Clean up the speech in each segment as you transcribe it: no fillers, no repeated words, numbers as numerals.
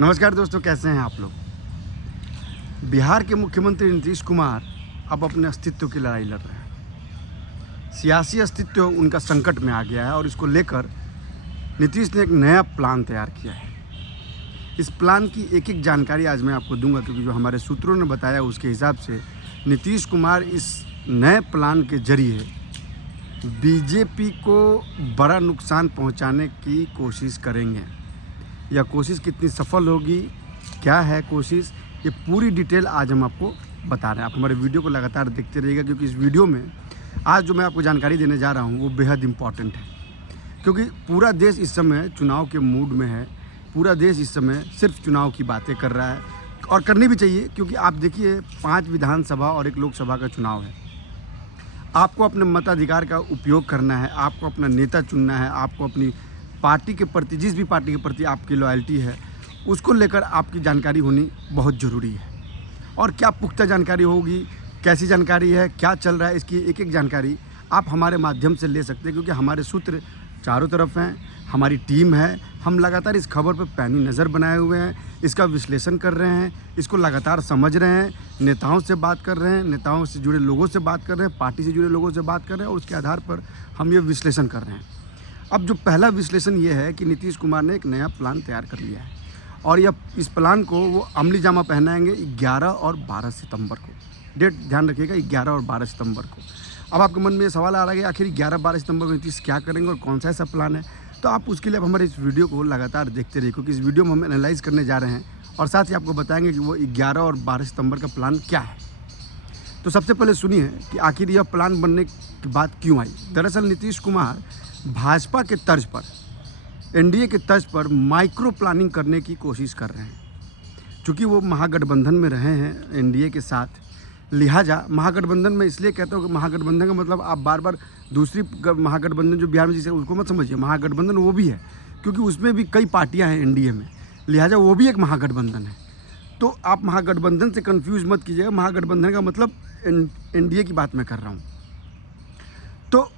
नमस्कार दोस्तों, कैसे हैं आप लोग। बिहार के मुख्यमंत्री नीतीश कुमार अब अपने अस्तित्व की लड़ाई लड़ रहे हैं। सियासी अस्तित्व उनका संकट में आ गया है और इसको लेकर नीतीश ने एक नया प्लान तैयार किया है। इस प्लान की एक एक जानकारी आज मैं आपको दूंगा, क्योंकि जो हमारे सूत्रों ने बताया उसके हिसाब से नीतीश कुमार इस नए प्लान के जरिए बीजेपी को बड़ा नुकसान पहुंचाने की कोशिश करेंगे। यह कोशिश कितनी सफल होगी, क्या है कोशिश, ये पूरी डिटेल आज हम आपको बता रहे हैं। आप हमारे वीडियो को लगातार देखते रहिएगा, क्योंकि इस वीडियो में आज जो मैं आपको जानकारी देने जा रहा हूँ वो बेहद इम्पॉर्टेंट है। क्योंकि पूरा देश इस समय चुनाव के मूड में है। पूरा देश इस समय सिर्फ चुनाव की बातें कर रहा है और करनी भी चाहिए, क्योंकि आप देखिए 5 विधानसभा और 1 लोकसभा का चुनाव है। आपको अपने मताधिकार का उपयोग करना है, आपको अपना नेता चुनना है, आपको अपनी पार्टी के प्रति, जिस भी पार्टी के प्रति आपकी लॉयल्टी है उसको लेकर आपकी जानकारी होनी बहुत ज़रूरी है। और क्या पुख्ता जानकारी होगी, कैसी जानकारी है, क्या चल रहा है, इसकी एक एक जानकारी आप हमारे माध्यम से ले सकते हैं, क्योंकि हमारे सूत्र चारों तरफ हैं, हमारी टीम है। हम लगातार इस खबर पर पैनी नज़र बनाए हुए हैं, इसका विश्लेषण कर रहे हैं, इसको लगातार समझ रहे हैं, नेताओं से बात कर रहे हैं, नेताओं से जुड़े लोगों से बात कर रहे हैं, पार्टी से जुड़े लोगों से बात कर रहे हैं और उसके आधार पर हम ये विश्लेषण कर रहे हैं। अब जो पहला विश्लेषण ये है कि नीतीश कुमार ने एक नया प्लान तैयार कर लिया है और यह इस प्लान को वो अमली जामा पहनाएंगे 11 और 12 सितंबर को। डेट ध्यान रखिएगा, 11 और 12 सितंबर को। अब आपके मन में ये सवाल आ रहा है कि आखिर 11-12 सितंबर को नीतीश क्या करेंगे और कौन सा ऐसा प्लान है। तो आप उसके लिए अब हमारे इस वीडियो को लगातार देखते रहिए, क्योंकि इस वीडियो में हम एनालाइज़ करने जा रहे हैं और साथ ही आपको बताएंगे कि वो 11 और 12 सितंबर का प्लान क्या है। तो सबसे पहले सुनिए कि आखिर यह प्लान बनने की बात क्यों आई। दरअसल नीतीश कुमार भाजपा के तर्ज पर, एनडीए के तर्ज पर माइक्रो प्लानिंग करने की कोशिश कर रहे हैं। चूँकि वो महागठबंधन में रहे हैं एनडीए के साथ, लिहाजा महागठबंधन में इसलिए कहता हूँ कि महागठबंधन का मतलब आप बार बार दूसरी महागठबंधन जो बिहार में जिसे उसको मत समझिए। महागठबंधन वो भी है, क्योंकि उसमें भी कई पार्टियाँ हैं एनडीए में, लिहाजा वो भी एक महागठबंधन है। तो आप महागठबंधन से कंफ्यूज मत कीजिएगा। महागठबंधन का मतलब एनडीए की बात मैं कर रहा हूँ। तो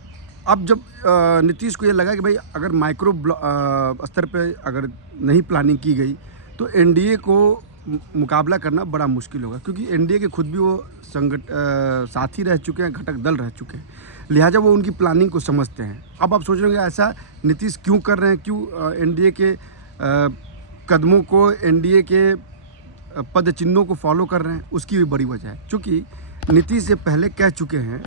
अब जब नीतीश को ये लगा कि भाई अगर माइक्रो स्तर पे अगर नहीं प्लानिंग की गई तो एनडीए को मुकाबला करना बड़ा मुश्किल होगा, क्योंकि एनडीए के खुद भी वो साथी रह चुके हैं, घटक दल रह चुके हैं, लिहाजा वो उनकी प्लानिंग को समझते हैं। अब आप सोच रहे होंगे ऐसा नीतीश क्यों कर रहे हैं, क्यों एनडीए के कदमों को, एनडीए के पद चिन्हों को फॉलो कर रहे हैं। उसकी भी बड़ी वजह है, चूँकि नीतीश से पहले कह चुके हैं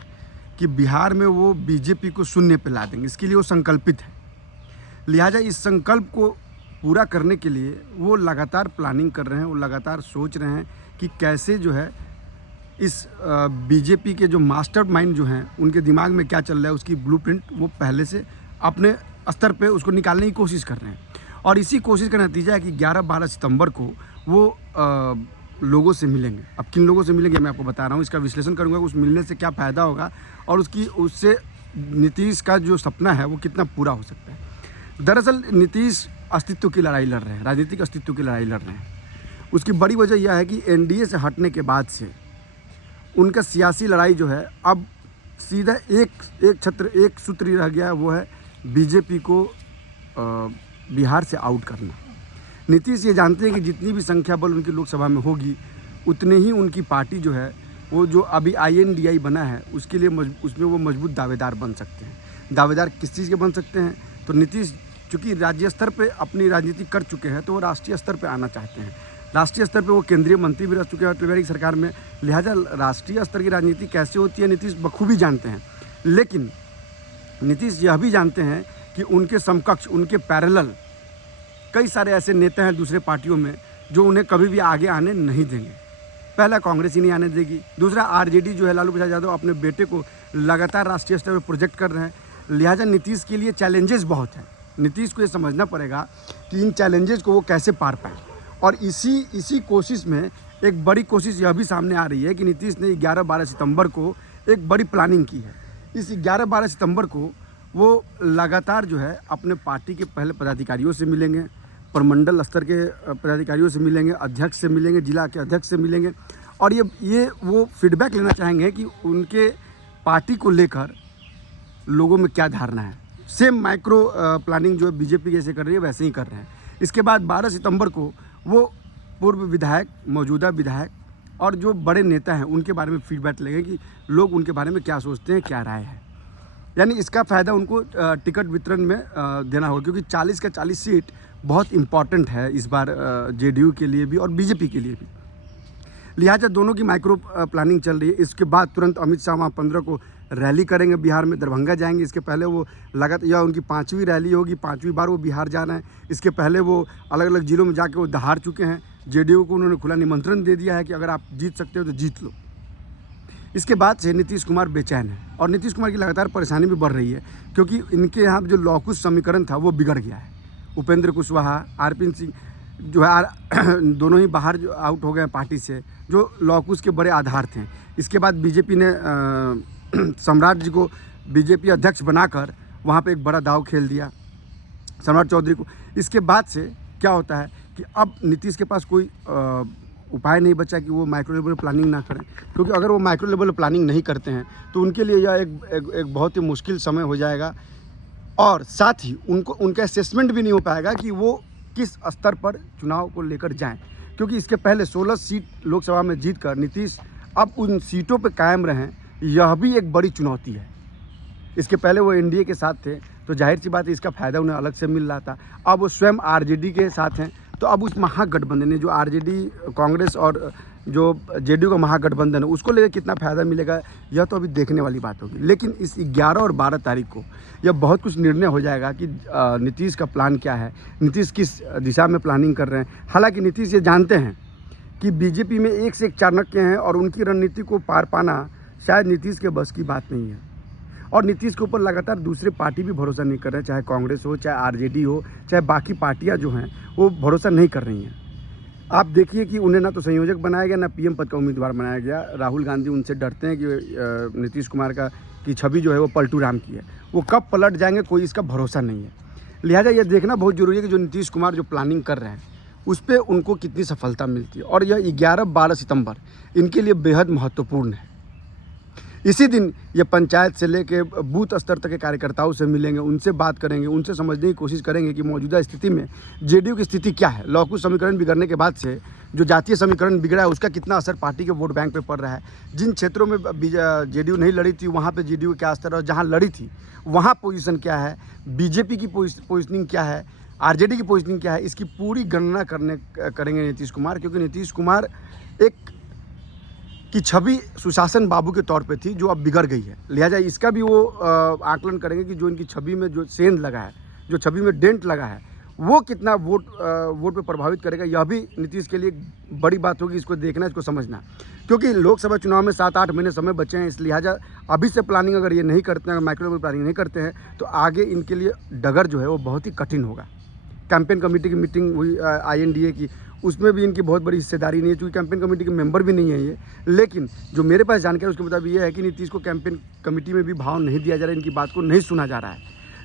कि बिहार में वो बीजेपी को शून्य पे ला देंगे, इसके लिए वो संकल्पित है। लिहाजा इस संकल्प को पूरा करने के लिए वो लगातार प्लानिंग कर रहे हैं, वो लगातार सोच रहे हैं कि कैसे जो है इस बीजेपी के जो मास्टर माइंड जो हैं उनके दिमाग में क्या चल रहा है, उसकी ब्लूप्रिंट वो पहले से अपने स्तर पे उसको निकालने की कोशिश कर रहे हैं। और इसी कोशिश का नतीजा है कि 11-12 सितंबर को वो लोगों से मिलेंगे। अब किन लोगों से मिलेंगे मैं आपको बता रहा हूँ, इसका विश्लेषण करूँगा उस मिलने से क्या फ़ायदा होगा और उससे नीतीश का जो सपना है वो कितना पूरा हो सकता है। दरअसल नीतीश अस्तित्व की लड़ाई लड़ रहे हैं, राजनीतिक अस्तित्व की लड़ाई लड़ रहे हैं। उसकी बड़ी वजह यह है कि एनडीए से हटने के बाद से उनका सियासी लड़ाई जो है अब सीधा एक सूत्र ही रह गया है, वो है बीजेपी को बिहार से आउट करना। नीतीश ये जानते हैं कि जितनी भी संख्या बल उनकी लोकसभा में होगी उतने ही उनकी पार्टी जो है वो जो अभी INDI बना है उसके लिए उसमें वो मजबूत दावेदार बन सकते हैं। दावेदार किस चीज़ के बन सकते हैं, तो नीतीश चूँकि राज्य स्तर पे अपनी राजनीति कर चुके हैं तो वो राष्ट्रीय स्तर पे आना चाहते हैं। राष्ट्रीय स्तर पे वो केंद्रीय मंत्री भी रह चुके हैं तिवारी की सरकार में, लिहाजा राष्ट्रीय स्तर की राजनीति कैसे होती है नीतीश बखूबी जानते हैं। लेकिन नीतीश यह भी जानते हैं कि उनके समकक्ष, उनके पैरेलल कई सारे ऐसे नेता हैं दूसरे पार्टियों में जो उन्हें कभी भी आगे आने नहीं देंगे। पहला कांग्रेस ही नहीं आने देगी, दूसरा आरजेडी जो है लालू प्रसाद यादव अपने बेटे को लगातार राष्ट्रीय स्तर पर प्रोजेक्ट कर रहे हैं। लिहाजा नीतीश के लिए चैलेंजेस बहुत हैं। नीतीश को ये समझना पड़ेगा कि इन चैलेंजेस को वो कैसे पार पाएँ। और इसी कोशिश में एक बड़ी कोशिश यह भी सामने आ रही है कि नीतीश ने 11-12 सितंबर को एक बड़ी प्लानिंग की है। इस 11-12 सितंबर को वो लगातार जो है अपने पार्टी के पहले पदाधिकारियों से मिलेंगे, प्रमंडल स्तर के पदाधिकारियों से मिलेंगे, अध्यक्ष से मिलेंगे, जिला के अध्यक्ष से मिलेंगे और ये वो फीडबैक लेना चाहेंगे कि उनके पार्टी को लेकर लोगों में क्या धारणा है। सेम माइक्रो प्लानिंग जो बीजेपी जैसे कर रही है वैसे ही कर रहे हैं। इसके बाद 12 सितंबर को वो पूर्व विधायक, मौजूदा विधायक और जो बड़े नेता हैं उनके बारे में फीडबैक लेंगे कि लोग उनके बारे में क्या सोचते हैं, क्या राय है। यानी इसका फ़ायदा उनको टिकट वितरण में देना होगा, क्योंकि 40 का 40 सीट बहुत इम्पॉर्टेंट है इस बार जेडीयू के लिए भी और बीजेपी के लिए भी। लिहाजा दोनों की माइक्रो प्लानिंग चल रही है। इसके बाद तुरंत अमित शाह वहाँ 15 को रैली करेंगे, बिहार में दरभंगा जाएंगे। इसके पहले वो लगातार, यह उनकी 5वीं रैली होगी, 5वीं बार वो बिहार जा रहे हैं। इसके पहले वो अलग अलग ज़िलों में जाके वो दहाड़ चुके हैं। जेडीयू को उन्होंने खुला निमंत्रण दे दिया है कि अगर आप जीत सकते हो तो जीत लो। इसके बाद से नीतीश कुमार बेचैन है और नीतीश कुमार की लगातार परेशानी भी बढ़ रही है, क्योंकि इनके यहाँ जो लॉकुश समीकरण था वो बिगड़ गया है। उपेंद्र कुशवाहा, आरपीएन सिंह जो है दोनों ही बाहर जो आउट हो गए पार्टी से, जो लॉकुश के बड़े आधार थे। इसके बाद बीजेपी ने सम्राट जी को बीजेपी अध्यक्ष बनाकर वहाँ पे एक बड़ा दाव खेल दिया, सम्राट चौधरी को। इसके बाद से क्या होता है कि अब नीतीश के पास कोई उपाय नहीं बचा कि वो माइक्रो लेवल प्लानिंग ना करें, क्योंकि अगर वो माइक्रो लेवल प्लानिंग नहीं करते हैं तो उनके लिए यह एक बहुत ही मुश्किल समय हो जाएगा। और साथ ही उनका असेसमेंट भी नहीं हो पाएगा कि वो किस स्तर पर चुनाव को लेकर जाएं, क्योंकि इसके पहले 16 सीट लोकसभा में जीतकर नीतीश अब उन सीटों पर कायम रहें, यह भी एक बड़ी चुनौती है। इसके पहले वो एनडीए के साथ थे तो जाहिर सी बात है इसका फ़ायदा उन्हें अलग से मिल रहा था। अब वो स्वयं आरजेडी के साथ हैं, तो अब उस महागठबंधन ने जो आरजेडी, कांग्रेस और जो जेडीयू का महागठबंधन है उसको लेकर कितना फ़ायदा मिलेगा यह तो अभी देखने वाली बात होगी। लेकिन इस 11 और 12 तारीख को यह बहुत कुछ निर्णय हो जाएगा कि नीतीश का प्लान क्या है, नीतीश किस दिशा में प्लानिंग कर रहे हैं। हालांकि नीतीश ये जानते हैं कि बीजेपी में एक से एक चाणक्य हैं और उनकी रणनीति को पार पाना शायद नीतीश के बस की बात नहीं है। और नीतीश के ऊपर लगातार दूसरे पार्टी भी भरोसा नहीं कर रहे हैं, चाहे कांग्रेस हो, चाहे आरजेडी हो, चाहे बाकी पार्टियां जो हैं वो भरोसा नहीं कर रही हैं। आप देखिए कि उन्हें ना तो संयोजक बनाया गया, ना पीएम पद का उम्मीदवार बनाया गया। राहुल गांधी उनसे डरते हैं कि नीतीश कुमार की छवि जो है वो पलटू राम की है, वो कब पलट जाएंगे कोई इसका भरोसा नहीं है। लिहाजा ये देखना बहुत ज़रूरी है कि जो नीतीश कुमार जो प्लानिंग कर रहे हैं उस पर उनको कितनी सफलता मिलती है। और यह 11-12 सितंबर इनके लिए बेहद महत्वपूर्ण है। इसी दिन ये पंचायत से लेके बूथ स्तर तक के कार्यकर्ताओं से मिलेंगे, उनसे बात करेंगे, उनसे समझने की कोशिश करेंगे कि मौजूदा स्थिति में जेडीयू की स्थिति क्या है। लॉकुश समीकरण बिगड़ने के बाद से जो जातीय समीकरण बिगड़ा है उसका कितना असर पार्टी के वोट बैंक पे पड़ रहा है। जिन क्षेत्रों में जेडीयू नहीं लड़ी थी वहाँ पे जेडीयू क्या स्तर है, और जहाँ लड़ी थी वहाँ पोजीशन क्या है, बीजेपी की पोजीशनिंग क्या है, आरजेडी की पोजीशनिंग क्या है, इसकी पूरी गणना करेंगे नीतीश कुमार। क्योंकि नीतीश कुमार की छवि सुशासन बाबू के तौर पे थी जो अब बिगड़ गई है। लिहाजा इसका भी वो आकलन करेंगे कि जो इनकी छवि में जो सेंध लगा है, जो छवि में डेंट लगा है, वो कितना वोट पे प्रभावित करेगा। यह भी नीतीश के लिए बड़ी बात होगी, इसको देखना, इसको समझना। क्योंकि लोकसभा चुनाव में 7-8 महीने समय बचे हैं, इस लिहाजा अभी से प्लानिंग अगर ये नहीं करते हैं, माइक्रो लेवल प्लानिंग नहीं करते हैं तो आगे इनके लिए डगर जो है वो बहुत ही कठिन होगा। कैंपेन कमेटी की मीटिंग हुई INDA की, उसमें भी इनकी बहुत बड़ी हिस्सेदारी नहीं है, क्योंकि कैंपेन कमेटी के मेंबर भी नहीं है ये। लेकिन जो मेरे पास जानकारी उसके मुताबिक ये है कि नीतीश को कैंपेन कमेटी में भी भाव नहीं दिया जा रहा है, इनकी बात को नहीं सुना जा रहा है।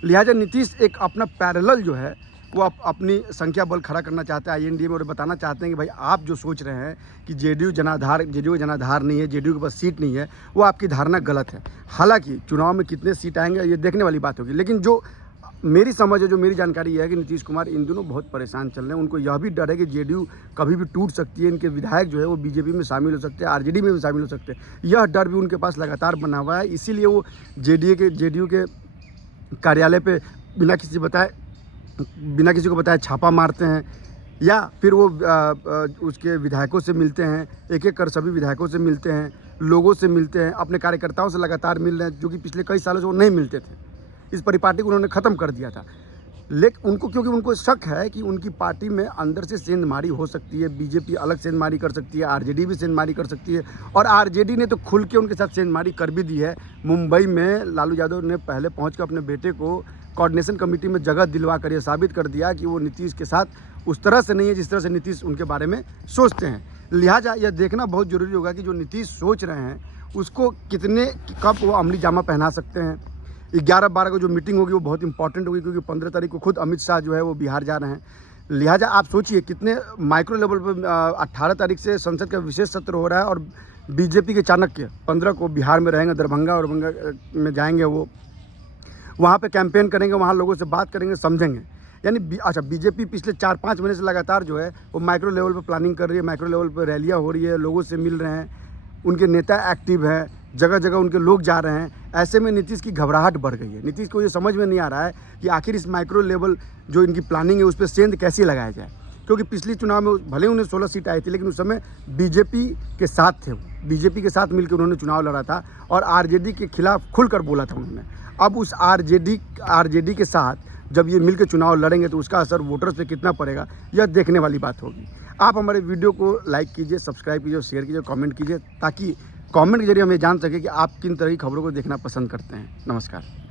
लिहाजा नीतीश एक अपना पैरेलल जो है वो अपनी संख्या बल खड़ा करना चाहते हैं INDA में, और बताना चाहते हैं कि भाई आप जो सोच रहे हैं कि जेडीयू जनाधार नहीं है, जेडीयू के पास सीट नहीं है, वो आपकी धारणा गलत है। हालांकि चुनाव में कितने सीट आएंगे ये देखने वाली बात होगी। लेकिन जो मेरी समझ है, जो मेरी जानकारी यह है कि नीतीश कुमार इन दिनों बहुत परेशान चल रहे हैं। उनको यह भी डर है कि जेडीयू कभी भी टूट सकती है, इनके विधायक जो है वो बीजेपी में शामिल हो सकते हैं, आरजेडी में भी शामिल हो सकते हैं। यह डर भी उनके पास लगातार बना हुआ है। इसीलिए वो जेडीयू के कार्यालय पे बिना किसी को बताए छापा मारते हैं, या फिर वो उसके विधायकों से मिलते हैं, एक एक कर सभी विधायकों से मिलते हैं, लोगों से मिलते हैं, अपने कार्यकर्ताओं से लगातार मिल रहे हैं, जो कि पिछले कई सालों से वो नहीं मिलते थे। इस परिपाटी को उन्होंने ख़त्म कर दिया था। लेकिन क्योंकि उनको शक है कि उनकी पार्टी में अंदर से सेंधमारी हो सकती है, बीजेपी अलग सेंधमारी कर सकती है, आरजेडी भी सेंधमारी कर सकती है। और आरजेडी ने तो खुल के उनके साथ सेंधमारी कर भी दी है। मुंबई में लालू यादव ने पहले पहुंचकर अपने बेटे को कोऑर्डिनेशन कमेटी में जगह दिलवा कर यह साबित कर दिया कि वो नीतीश के साथ उस तरह से नहीं है जिस तरह से नीतीश उनके बारे में सोचते हैं। लिहाजा यह देखना बहुत ज़रूरी होगा कि जो नीतीश सोच रहे हैं उसको कब वो अमली जामा पहना सकते हैं। 11-12 को जो मीटिंग होगी वो बहुत इंपॉर्टेंट होगी, क्योंकि 15 तारीख को खुद अमित शाह जो है वो बिहार जा रहे हैं। लिहाजा आप सोचिए कितने माइक्रो लेवल पर 18 तारीख से संसद का विशेष सत्र हो रहा है, और बीजेपी के चाणक्य 15 को बिहार में रहेंगे, दरभंगा और में जाएंगे, वो वहाँ पे कैंपेन करेंगे, वहाँ लोगों से बात करेंगे, समझेंगे। यानी अच्छा, बीजेपी पिछले 4-5 महीने से लगातार जो है वो माइक्रो लेवल पे प्लानिंग कर रही है, माइक्रो लेवल पे रैलियाँ हो रही है, लोगों से मिल रहे हैं, उनके नेता एक्टिव हैं, जगह जगह उनके लोग जा रहे हैं। ऐसे में नीतीश की घबराहट बढ़ गई है। नीतीश को ये समझ में नहीं आ रहा है कि आखिर इस माइक्रो लेवल जो इनकी प्लानिंग है उस पर सेंध कैसे लगाया जाए, क्योंकि पिछली चुनाव में भले उन्हें 16 सीट आई थी, लेकिन उस समय बीजेपी के साथ थे, बीजेपी के साथ मिलकर उन्होंने चुनाव लड़ा था और आरजेडी के खिलाफ खुलकर बोला था उन्होंने। अब उस आरजेडी के साथ जब ये मिलकर चुनाव लड़ेंगे तो उसका असर वोटर्स पे कितना पड़ेगा, यह देखने वाली बात होगी। आप हमारे वीडियो को लाइक कीजिए, सब्सक्राइब कीजिए, शेयर कीजिए, कमेंट कीजिए, ताकि कमेंट के जरिए हमें जान सके कि आप किन तरह की खबरों को देखना पसंद करते हैं। नमस्कार।